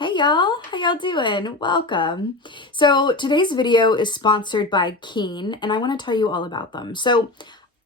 Hey y'all, how y'all doing? Welcome. So today's video is sponsored by Keen, and I want to tell you all about them. So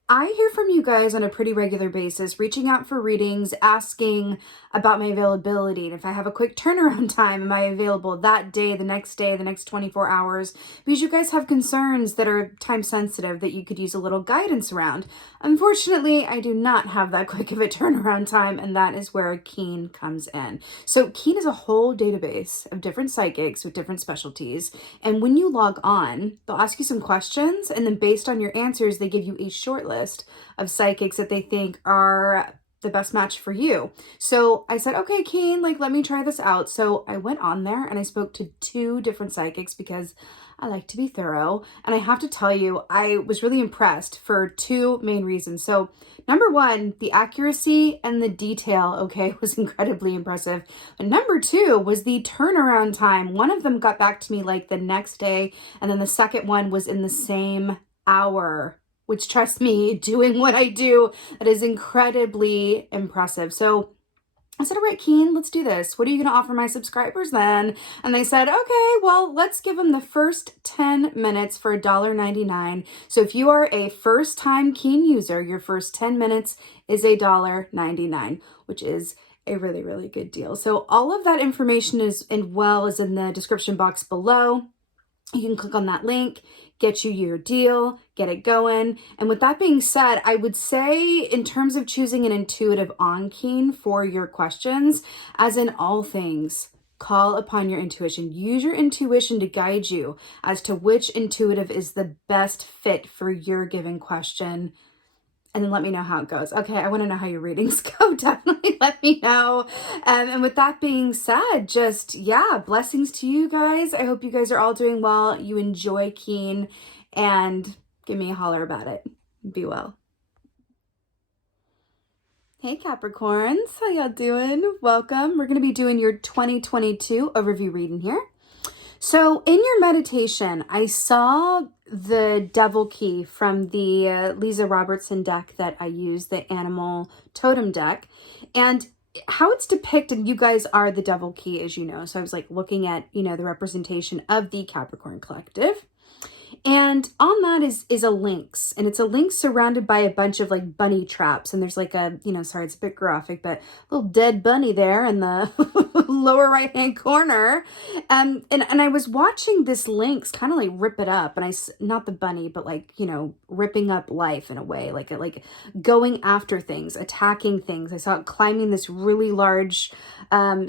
I hear from you guys on a pretty regular basis, reaching out for readings, asking about my availability. And if I have a quick turnaround time, am I available that day, the next 24 hours? Because you guys have concerns that are time sensitive that you could use a little guidance around. Unfortunately, I do not have that quick of a turnaround time, and that is where Keen comes in. So Keen is a whole database of different psychics with different specialties. And when you log on, they'll ask you some questions, and then based on your answers, they give you a short list of psychics that they think are the best match for you. So I said, okay, Keen, let me try this out. So I went on there and I spoke to 2 different psychics because I like to be thorough. And I have to tell you, I was really impressed for 2 main reasons. So number 1, the accuracy and the detail, okay, was incredibly impressive. But number 2 was the turnaround time. One of them got back to me the next day, and then the second one was in the same hour, which, trust me, doing what I do, that is incredibly impressive. So I said, all right, Keen, let's do this. What are you going to offer my subscribers then? And they said, okay, well, let's give them the first 10 minutes for $1.99. So if you are a first-time Keen user, your first 10 minutes is $1.99, which is a really, really good deal. So all of that information is in the description box below. You can click on that link, get you your deal, get it going. And with that being said, I would say in terms of choosing an intuitive on Keen for your questions, as in all things, call upon your intuition. Use your intuition to guide you as to which intuitive is the best fit for your given question. And then let me know how it goes. Okay, I want to know how your readings go. Definitely let me know. And with that being said, blessings to you guys. I hope you guys are all doing well. You enjoy Keen, and give me a holler about it. Be well. Hey Capricorns, how y'all doing? Welcome. We're going to be doing your 2022 overview reading here. So in your meditation, I saw the Devil Key from the Leeza Robertson deck that I use, the Animal Totem deck, and how it's depicted. You guys are the Devil Key, as you know. So I was looking at, the representation of the Capricorn collective. And on that is a lynx, and it's a lynx surrounded by a bunch of bunny traps. And there's sorry, it's a bit graphic, but a little dead bunny there in the lower right hand corner. And I was watching this lynx kind of rip it up, and not the bunny, but ripping up life in a way, like going after things, attacking things. I saw it climbing this really large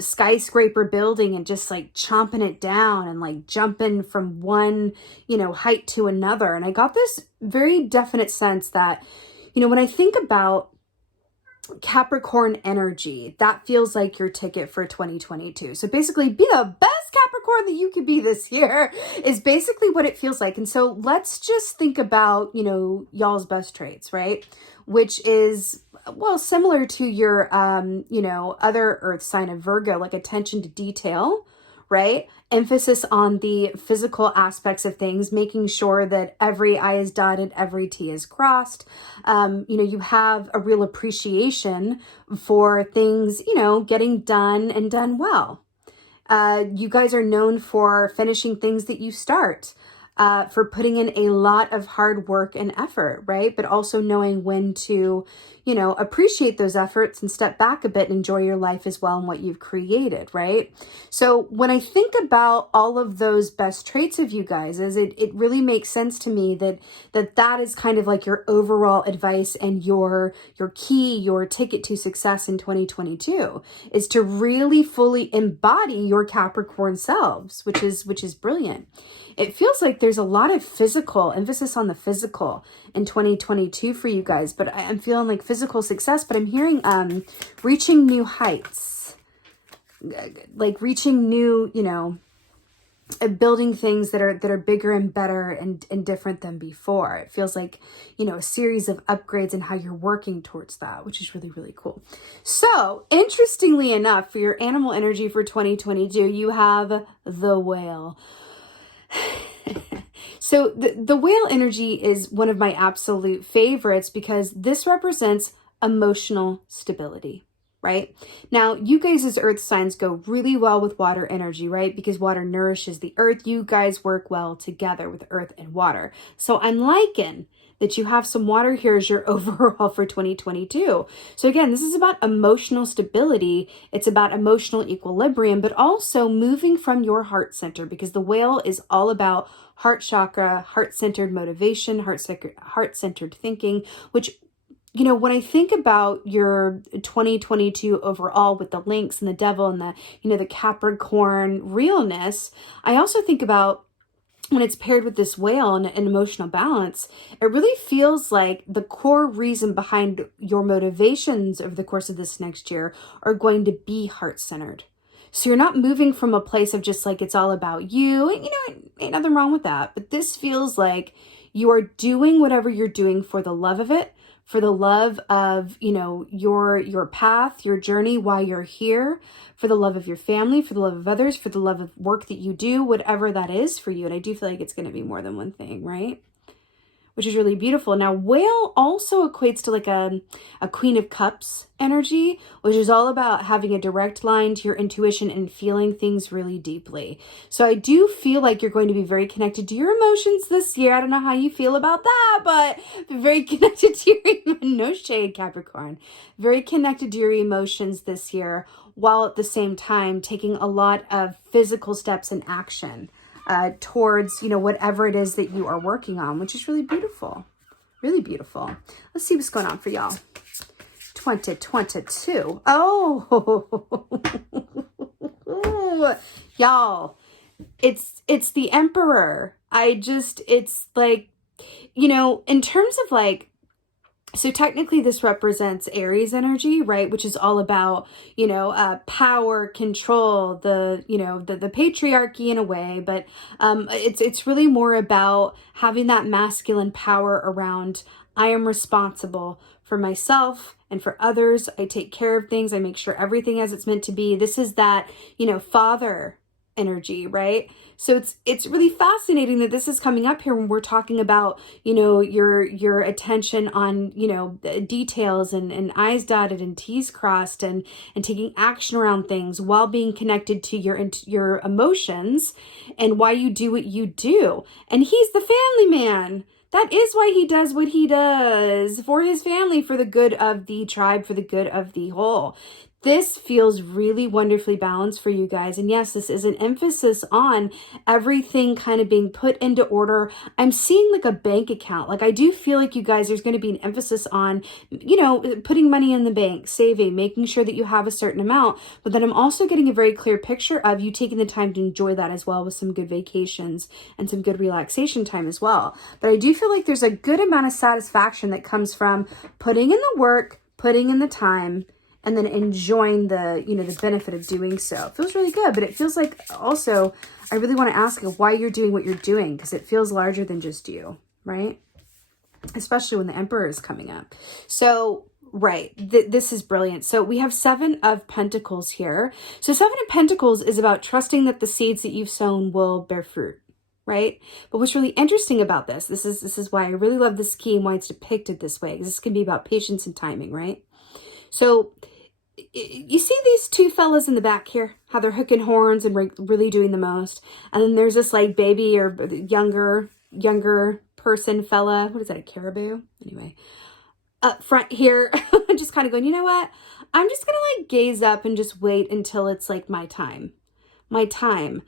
skyscraper building and just chomping it down and jumping from one height to another. And I got this very definite sense that when I think about Capricorn energy, that feels like your ticket for 2022. So basically, be the best Capricorn that you could be this year is basically what it feels like. And so let's just think about y'all's best traits, right? Which is, well, similar to your other earth sign of Virgo, attention to detail, right? Emphasis on the physical aspects of things, making sure that every I is dotted, every T is crossed. You have a real appreciation for things, getting done and done well. You guys are known for finishing things that you start, for putting in a lot of hard work and effort, right? But also knowing when to, appreciate those efforts and step back a bit and enjoy your life as well and what you've created, right? So when I think about all of those best traits of you guys, it really makes sense to me that is kind of your overall advice and your key, your ticket to success in 2022 is to really fully embody your Capricorn selves, which is brilliant. It feels like there's a lot of physical emphasis on the physical in 2022 for you guys, but I'm feeling physical success, but I'm hearing reaching new heights, reaching new, building things that are bigger and better and different than before. It feels like, a series of upgrades and how you're working towards that, which is really, really cool. So interestingly enough, for your animal energy for 2022, you have the whale. So the whale energy is one of my absolute favorites because this represents emotional stability, right? Now, you guys as earth signs go really well with water energy, right? Because water nourishes the earth. You guys work well together with earth and water. So I'm liking that you have some water here as your overall for 2022. So again, this is about emotional stability. It's about emotional equilibrium, but also moving from your heart center, because the whale is all about heart chakra, heart-centered motivation, heart-centered thinking, which, you know, when I think about your 2022 overall with the lynx and the devil and the, you know, the Capricorn realness, I also think about when it's paired with this whale and an emotional balance, it really feels like the core reason behind your motivations over the course of this next year are going to be heart-centered. So you're not moving from a place of just like, it's all about you. And, you know, ain't nothing wrong with that. But this feels like you are doing whatever you're doing for the love of it, for the love of, you know, your path, your journey while you're here, for the love of your family, for the love of others, for the love of work that you do, whatever that is for you. And I do feel like it's going to be more than one thing, right? Which is really beautiful. Now, whale also equates to like a Queen of Cups energy, which is all about having a direct line to your intuition and feeling things really deeply. So I do feel like you're going to be very connected to your emotions this year. I don't know how you feel about that, but be very connected to your, no shade, Capricorn, very connected to your emotions this year, while at the same time taking a lot of physical steps in action towards, you know, whatever it is that you are working on, which is really beautiful. Really beautiful. Let's see what's going on for y'all. 2022. Oh, y'all, it's the Emperor. It's like, you know, in terms of like, so technically this represents Aries energy, right? Which is all about, you know, power, control, the patriarchy in a way, but it's really more about having that masculine power around, I am responsible for myself and for others. I take care of things. I make sure everything as it's meant to be. This is that, you know, father energy, right? So it's really fascinating that this is coming up here when we're talking about, you know, your attention on, you know, details and I's dotted and T's crossed and taking action around things while being connected to your emotions and why you do what you do. And he's the family man. That is why he does what he does, for his family, for the good of the tribe, for the good of the whole. This feels really wonderfully balanced for you guys. And yes, this is an emphasis on everything kind of being put into order. I'm seeing like a bank account. Like I do feel like you guys, there's going to be an emphasis on, you know, putting money in the bank, saving, making sure that you have a certain amount. But then I'm also getting a very clear picture of you taking the time to enjoy that as well with some good vacations and some good relaxation time as well. But I do feel like there's a good amount of satisfaction that comes from putting in the work, putting in the time, and then enjoying the, you know, the benefit of doing so. It feels really good, but it feels like also, I really want to ask you why you're doing what you're doing, because it feels larger than just you, right? Especially when the Emperor is coming up. So, right, this is brilliant. So we have 7 of Pentacles here. So 7 of Pentacles is about trusting that the seeds that you've sown will bear fruit, right? But what's really interesting about this is why I really love this key and why it's depicted this way, because this can be about patience and timing, right? So you see these 2 fellas in the back here, how they're hooking horns and really doing the most. And then there's this like baby or younger person fella. What is that, a caribou? Anyway, up front here, just kind of going, you know what? I'm just going to like gaze up and just wait until it's like my time, my turn,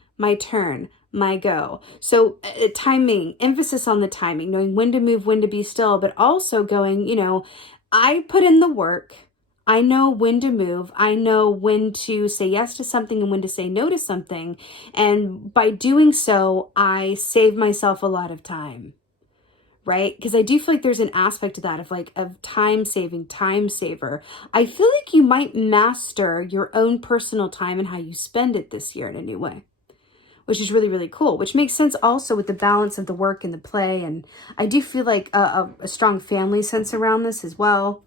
my go. So timing, emphasis on the timing, knowing when to move, when to be still, but also going, you know, I put in the work. I know when to move. I know when to say yes to something and when to say no to something. And by doing so, I save myself a lot of time, right? Because I do feel like there's an aspect to that of time saving, time saver. I feel like you might master your own personal time and how you spend it this year in a new way, which is really, really cool, which makes sense also with the balance of the work and the play. And I do feel like a strong family sense around this as well.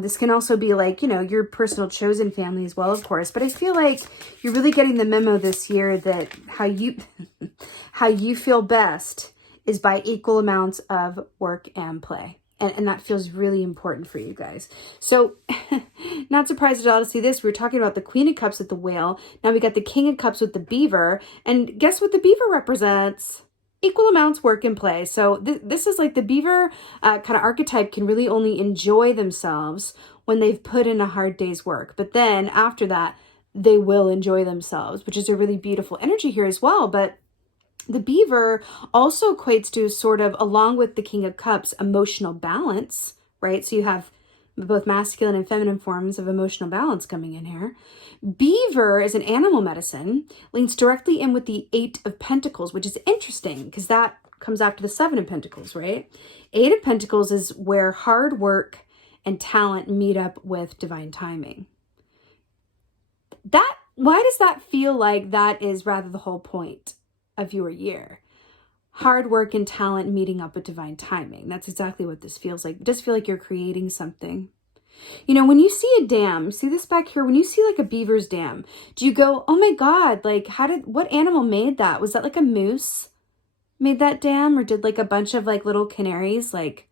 This can also be like, you know, your personal chosen family as well, of course. But I feel like you're really getting the memo this year that how you feel best is by equal amounts of work and play. And that feels really important for you guys. So not surprised at all to see this. We were talking about the Queen of Cups with the whale. Now we got the King of Cups with the beaver. And guess what the beaver represents? Equal amounts work and play. So this is like the beaver kind of archetype can really only enjoy themselves when they've put in a hard day's work. But then after that, they will enjoy themselves, which is a really beautiful energy here as well. But the beaver also equates to sort of, along with the King of Cups, emotional balance, right? So you have both masculine and feminine forms of emotional balance coming in here. Beaver is an animal medicine, links directly in with the 8 of Pentacles, which is interesting because that comes after the 7 of Pentacles, right? 8 of Pentacles is where hard work and talent meet up with divine timing. Why does that feel like that is rather the whole point of your year? Hard work and talent meeting up with divine timing. That's exactly what this feels like. It does feel like you're creating something. You know, when you see a dam, see this back here, when you see like a beaver's dam, do you go, oh my God, like what animal made that? Was that like a moose made that dam? Or did like a bunch of like little canaries like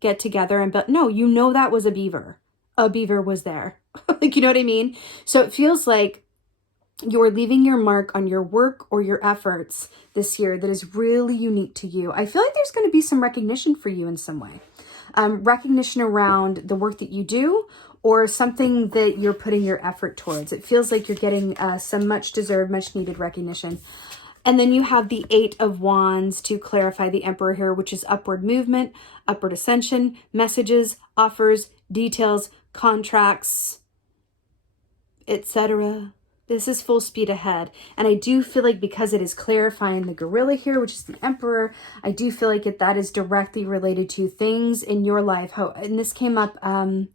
get together and build? No, you know that was a beaver. A beaver was there. Like, you know what I mean? So it feels like you're leaving your mark on your work or your efforts this year that is really unique to you. I feel like there's going to be some recognition for you in some way. Recognition around the work that you do or something that you're putting your effort towards. It feels like you're getting some much deserved, much needed recognition. And then you have the 8 of Wands to clarify the Emperor here, which is upward movement, upward ascension, messages, offers, details, contracts, etc. This is full speed ahead. And I do feel like because it is clarifying the gorilla here, which is the Emperor, I do feel like that is directly related to things in your life. And this came up, I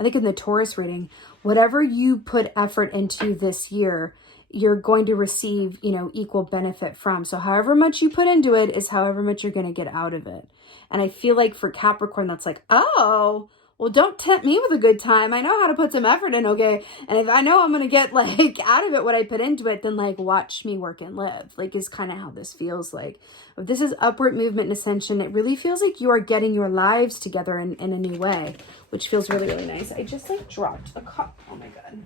think in the Taurus reading, whatever you put effort into this year, you're going to receive, you know, equal benefit from. So however much you put into it is however much you're going to get out of it. And I feel like for Capricorn, that's like, oh, well, don't tempt me with a good time. I know how to put some effort in, okay? And if I know I'm going to get, like, out of it what I put into it, then, like, watch me work and live, like, is kind of how this feels like. If this is upward movement and ascension, it really feels like you are getting your lives together in a new way, which feels really, really nice. I just, like, dropped a cup. Oh, my God.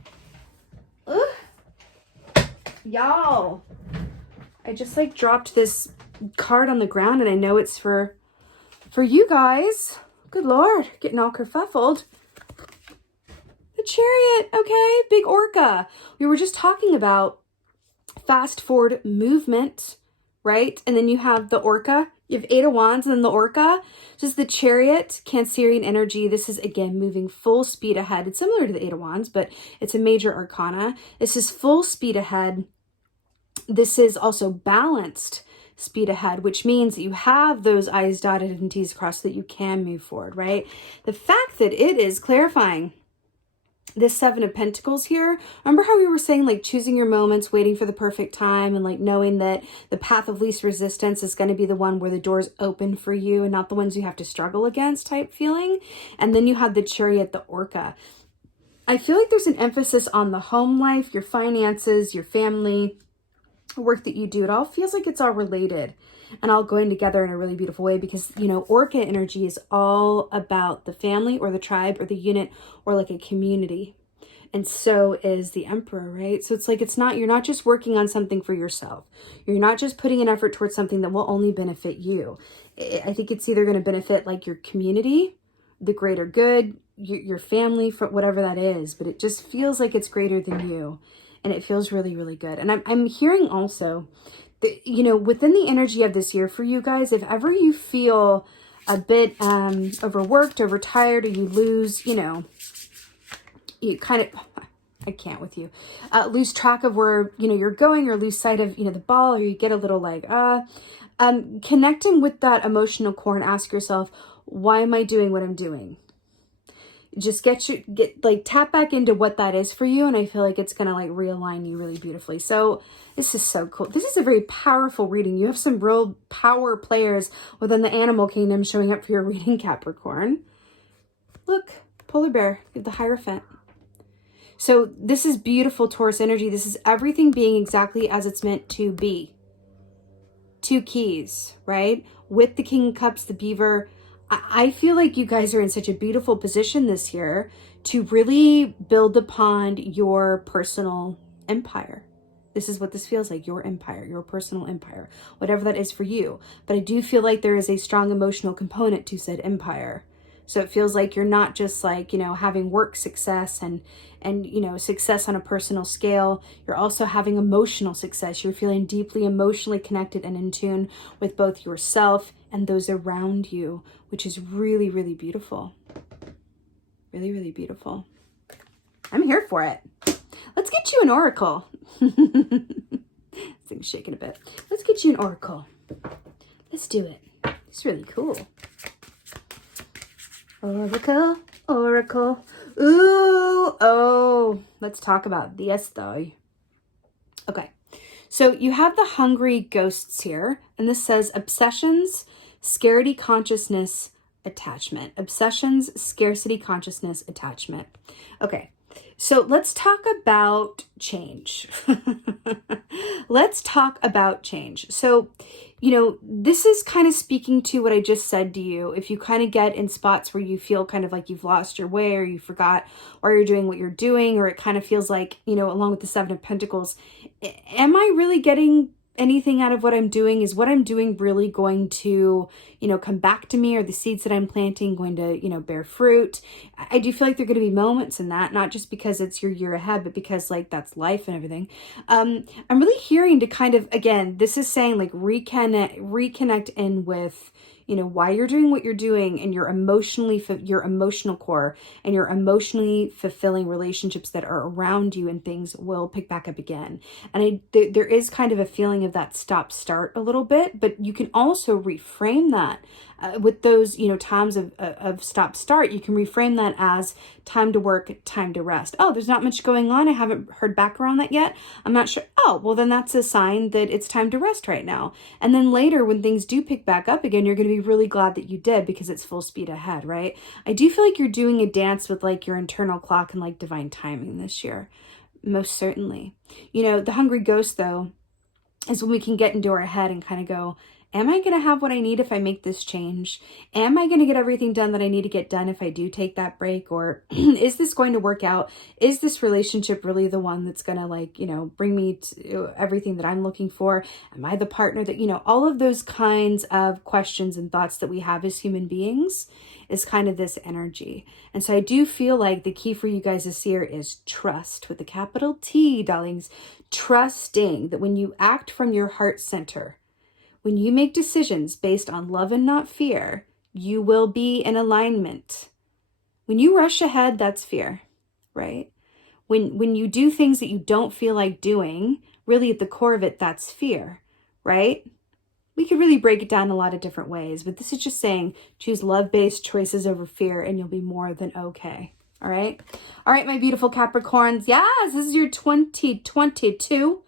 Ugh. Y'all. I just, like, dropped this card on the ground, and I know it's for you guys. Good Lord, getting all kerfuffled. The Chariot, okay, big orca. We were just talking about fast forward movement, right? And then you have the orca. You have 8 of Wands and then the orca. Just the Chariot, Cancerian energy. This is, again, moving full speed ahead. It's similar to the 8 of Wands, but it's a major arcana. This is full speed ahead. This is also balanced speed ahead, which means that you have those I's dotted and T's crossed so that you can move forward, right? The fact that it is clarifying this 7 of Pentacles here, remember how we were saying like choosing your moments, waiting for the perfect time, and like knowing that the path of least resistance is going to be the one where the doors open for you and not the ones you have to struggle against type feeling. And then you have the Chariot, the orca. I feel like there's an emphasis on the home life, your finances, your family, work that you do. It all feels like it's all related and all going together in a really beautiful way because, you know, orca energy is all about the family or the tribe or the unit or like a community. And so is the Emperor, right? So it's like, you're not just working on something for yourself. You're not just putting an effort towards something that will only benefit you. I think it's either going to benefit like your community, the greater good, your family, for whatever that is, but it just feels like it's greater than you. And it feels really, really good. And I'm hearing also that, you know, within the energy of this year for you guys, if ever you feel a bit overworked, overtired, or you lose, you know, you kind of, I can't with you, lose track of where, you know, you're going or lose sight of, you know, the ball, or you get a little like, connecting with that emotional core and ask yourself, why am I doing what I'm doing? Just tap back into what that is for you. And I feel like it's going to like realign you really beautifully. So this is so cool. This is a very powerful reading. You have some real power players within the animal kingdom showing up for your reading, Capricorn. Look, polar bear, you have the Hierophant. So this is beautiful Taurus energy. This is everything being exactly as it's meant to be. 2 keys, right? With the King of Cups, the beaver, I feel like you guys are in such a beautiful position this year to really build upon your personal empire. This is what this feels like, your empire, your personal empire, whatever that is for you. But I do feel like there is a strong emotional component to said empire. So it feels like you're not just like, having work success and success on a personal scale. You're also having emotional success. You're feeling deeply emotionally connected and in tune with both yourself and those around you, which is really, really beautiful. Really, really beautiful. I'm here for it. Let's get you an oracle. This thing's shaking a bit. Let's get you an oracle. Let's do it. It's really cool. Oracle, oracle. Ooh, oh. Let's talk about this though. Okay. So you have the hungry ghosts here, and this says obsessions, scarcity consciousness, attachment. Obsessions, scarcity consciousness, attachment. Okay. So let's talk about change. Let's talk about change. So, this is kind of speaking to what I just said to you. If you kind of get in spots where you feel kind of like you've lost your way, or you forgot why you're doing what you're doing, or it kind of feels like, along with the Seven of Pentacles, am I really getting anything out of what I'm doing? Is what I'm doing really going to, come back to me? Are the seeds that I'm planting going to, bear fruit? I do feel like there are going to be moments in that, not just because it's your year ahead, but because like that's life and everything. I'm really hearing to kind of, again, this is saying like reconnect in with, why you're doing what you're doing, and your emotional core and your emotionally fulfilling relationships that are around you, and things will pick back up again. And there is kind of a feeling of that stop start a little bit, but you can also reframe that with those, times of stop start. You can reframe that as time to work, time to rest. Oh, there's not much going on. I haven't heard back around that yet. I'm not sure. Oh, well, then that's a sign that it's time to rest right now. And then later when things do pick back up again, you're going to be really glad that you did, because it's full speed ahead, right? I do feel like you're doing a dance with like your internal clock and like divine timing this year. Most certainly. The hungry ghost though is when we can get into our head and kind of go, am I going to have what I need if I make this change? Am I going to get everything done that I need to get done if I do take that break? Or is this going to work out? Is this relationship really the one that's going to bring me to everything that I'm looking for? Am I the partner that, all of those kinds of questions and thoughts that we have as human beings is kind of this energy. And so I do feel like the key for you guys this year is trust, with the capital T, darlings. Trusting that when you act from your heart center, when you make decisions based on love and not fear, you will be in alignment. When you rush ahead, that's fear, right? When you do things that you don't feel like doing, really at the core of it, that's fear, right? We could really break it down a lot of different ways, but this is just saying choose love-based choices over fear and you'll be more than okay. All right. All right, my beautiful Capricorns. Yes, this is your 2022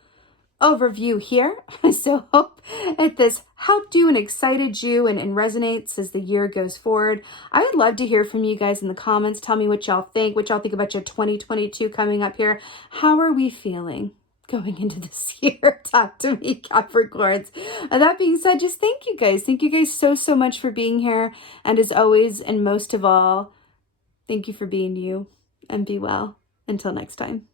overview here. So hope that this helped you and excited you and resonates as the year goes forward. I would love to hear from you guys in the comments. Tell me what y'all think about your 2022 coming up here. How are we feeling going into this year? Talk to me, Capricorns. And that being said, just thank you guys. Thank you guys so much for being here. And as always, and most of all, thank you for being you, and be well. Until next time.